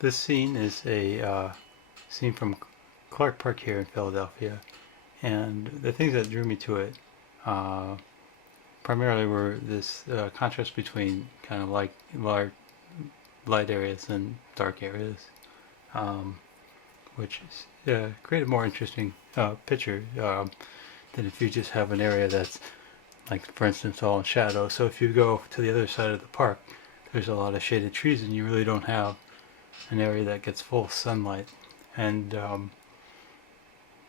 This scene is a scene from Clark Park here in Philadelphia, and the things that drew me to it uh, primarily were this contrast between kind of like light areas and dark areas, um, which create a more interesting picture than if you just have an area that's like, for instance, all in shadow. So if you go to the other side of the park, there's a lot of shaded trees, and you really don't have an area that gets full sunlight, and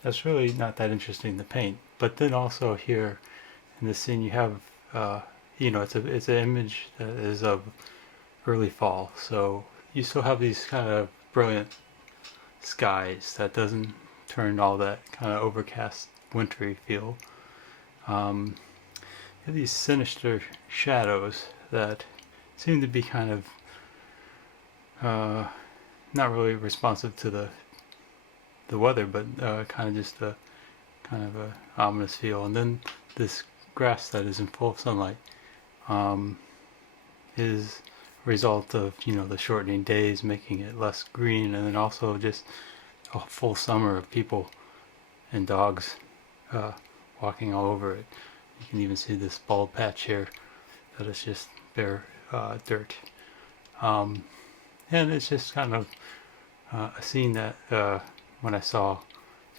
that's really not that interesting to paint. But then also here in this scene, you have uh, it's an image that is of early fall, so you still have these kind of brilliant skies that doesn't turn all that kind of overcast wintry feel. Um, you have these sinister shadows that seem to be kind of not really responsive to the weather, but kind of just a kind of a ominous feel. And then this grass that is in full sunlight um, is a result of the shortening days, making it less green, and then also just a full summer of people and dogs uh, walking all over it. You can even see this bald patch here that is just bare dirt. Um, and it's just kind of a scene that when I saw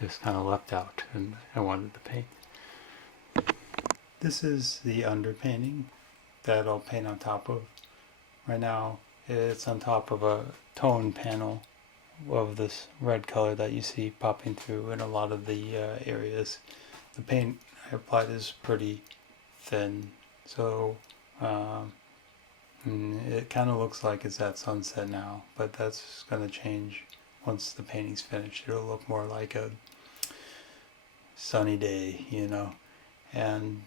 just kind of leapt out and I wanted to paint. This is the underpainting that I'll paint on top of. Right now it's on top of a tone panel of this red color that you see popping through in a lot of the areas. The paint I applied is pretty thin, so it kind of looks like it's at sunset now, but that's going to change once the painting's finished. It'll look more like a sunny day, And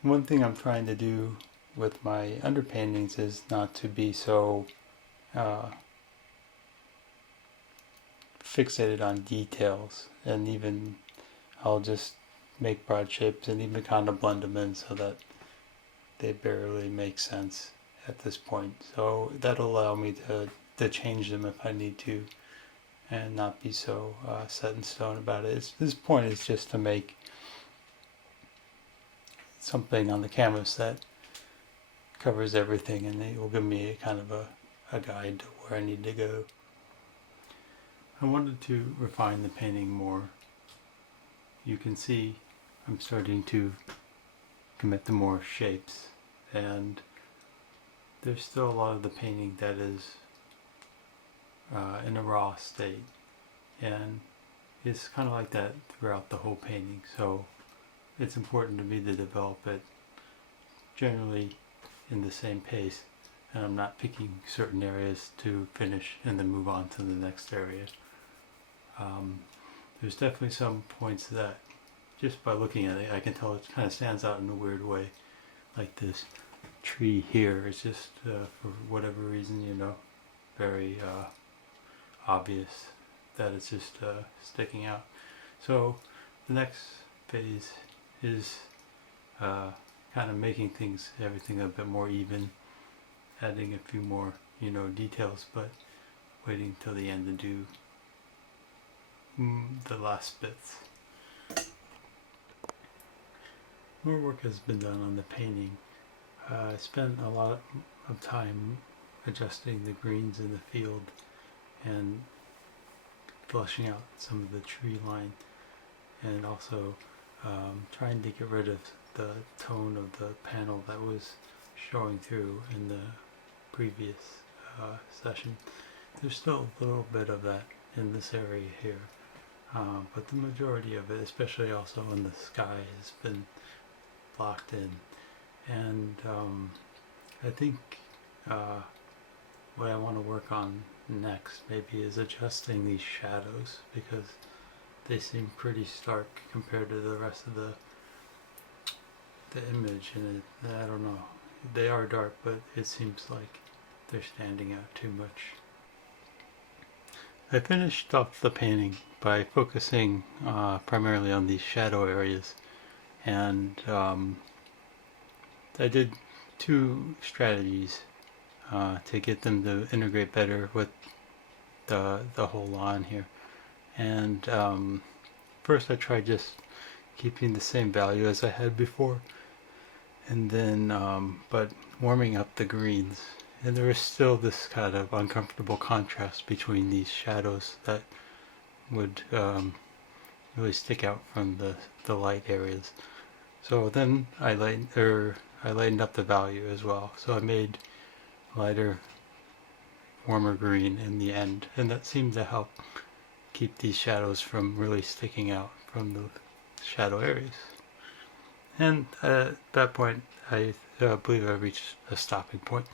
one thing I'm trying to do with my underpaintings is not to be so fixated on details, and even I'll just make broad shapes and even kind of blend them in so that they barely make sense at this point. So that'll allow me to change them if I need to, and not be so set in stone about it. This point is just to make something on the canvas that covers everything, and it will give me a kind of a guide to where I need to go. I wanted to refine the painting more. You can see I'm starting to commit to more shapes, and there's still a lot of the painting that is in a raw state, and it's kind of like that throughout the whole painting. So it's important to me to develop it generally in the same pace, and I'm not picking certain areas to finish and then move on to the next area. There's definitely some points that just by looking at it I can tell it kind of stands out in a weird way, like this tree here is just for whatever reason very obvious that it's just sticking out. So the next phase is kind of making everything a bit more even, adding a few more details, but waiting till the end to do the last bits. More work has been done on the painting. I spent a lot of time adjusting the greens in the field and flushing out some of the tree line, and also trying to get rid of the tone of the panel that was showing through in the previous session. There's still a little bit of that in this area here, but the majority of it, especially also in the sky, has been blocked in. And I think what I want to work on next maybe is adjusting these shadows, because they seem pretty stark compared to the rest of the image, and I don't know, they are dark, but it seems like they're standing out too much. I finished off the painting by focusing primarily on these shadow areas, and I did two strategies to get them to integrate better with the whole lawn here. And first I tried just keeping the same value as I had before, and then but warming up the greens. And there was still this kind of uncomfortable contrast between these shadows that would really stick out from the light areas. So then I lightened up the value as well. So I made lighter, warmer green in the end, and that seemed to help keep these shadows from really sticking out from the shadow areas. And at that point, I believe I reached a stopping point.